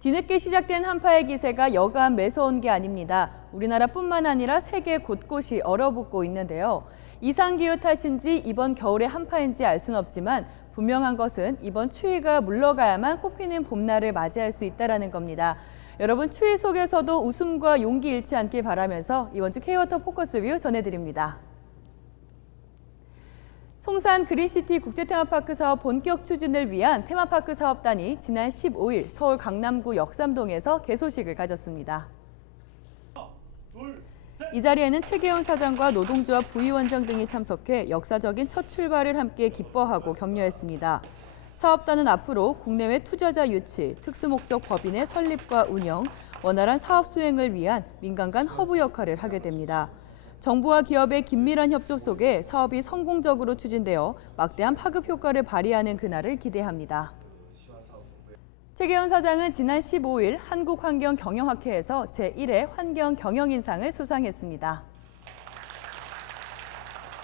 뒤늦게 시작된 한파의 기세가 여간 매서운 게 아닙니다. 우리나라뿐만 아니라 세계 곳곳이 얼어붙고 있는데요. 이상기후 탓인지 이번 겨울의 한파인지 알 수는 없지만 분명한 것은 이번 추위가 물러가야만 꽃피는 봄날을 맞이할 수 있다는 겁니다. 여러분 추위 속에서도 웃음과 용기 잃지 않길 바라면서 이번 주 K-워터 포커스뷰 전해드립니다. 송산 그린시티 국제테마파크 사업 본격 추진을 위한 테마파크 사업단이 지난 15일 서울 강남구 역삼동에서 개소식을 가졌습니다. 이 자리에는 최계훈 사장과 노동조합 부위원장 등이 참석해 역사적인 첫 출발을 함께 기뻐하고 격려했습니다. 사업단은 앞으로 국내외 투자자 유치, 특수목적 법인의 설립과 운영, 원활한 사업 수행을 위한 민간 간 허브 역할을 하게 됩니다. 정부와 기업의 긴밀한 협조 속에 사업이 성공적으로 추진되어 막대한 파급 효과를 발휘하는 그날을 기대합니다. 최계훈 사장은 지난 15일 한국환경경영학회에서 제1회 환경경영인상을 수상했습니다.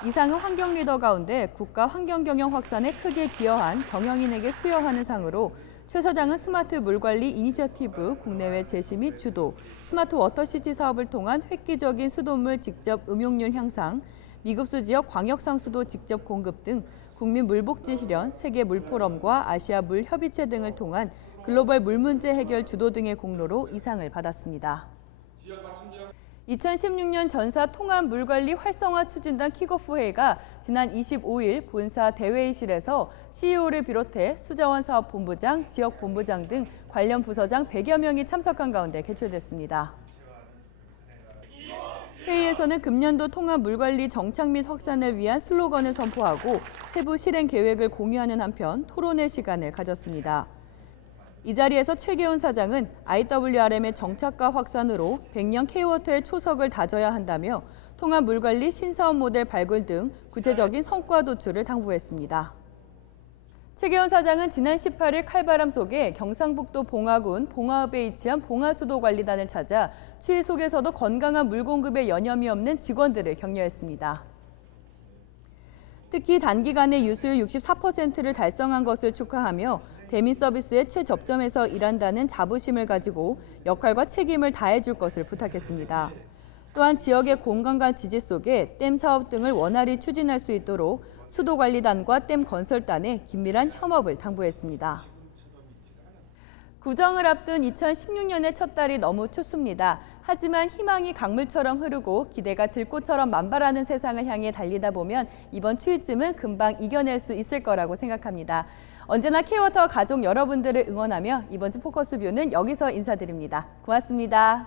이 상은 환경 리더 가운데 국가 환경경영 확산에 크게 기여한 경영인에게 수여하는 상으로 최 사장은 스마트 물관리 이니셔티브 국내외 제시 및 주도, 스마트 워터시티 사업을 통한 획기적인 수돗물 직접 음용률 향상, 미급수 지역 광역상수도 직접 공급 등 국민 물복지 실현, 세계 물포럼과 아시아 물협의체 등을 통한 글로벌 물 문제 해결 주도 등의 공로로 이 상을 받았습니다. 2016년 전사 통합 물관리 활성화 추진단 킥오프 회의가 지난 25일 본사 대회의실에서 CEO를 비롯해 수자원 사업본부장, 지역본부장 등 관련 부서장 100여 명이 참석한 가운데 개최됐습니다. 회의에서는 금년도 통합 물관리 정착 및 확산을 위한 슬로건을 선포하고 세부 실행 계획을 공유하는 한편 토론회 시간을 가졌습니다. 이 자리에서 최계훈 사장은 IWRM의 정착과 확산으로 100년 K-워터의 초석을 다져야 한다며 통합 물관리 신사업 모델 발굴 등 구체적인 성과 도출을 당부했습니다. 최계훈 사장은 지난 18일 칼바람 속에 경상북도 봉화군 봉화읍에 위치한 봉화수도관리단을 찾아 추위 속에서도 건강한 물 공급에 여념이 없는 직원들을 격려했습니다. 특히 단기간에 유수율 64%를 달성한 것을 축하하며 대민 서비스의 최접점에서 일한다는 자부심을 가지고 역할과 책임을 다해줄 것을 부탁했습니다. 또한 지역의 공간과 지지 속에 댐 사업 등을 원활히 추진할 수 있도록 수도관리단과 댐 건설단의 긴밀한 협업을 당부했습니다. 구정을 앞둔 2016년의 첫 달이 너무 춥습니다. 하지만 희망이 강물처럼 흐르고 기대가 들꽃처럼 만발하는 세상을 향해 달리다 보면 이번 추위쯤은 금방 이겨낼 수 있을 거라고 생각합니다. 언제나 K-워터 가족 여러분들을 응원하며 이번 주 포커스뷰는 여기서 인사드립니다. 고맙습니다.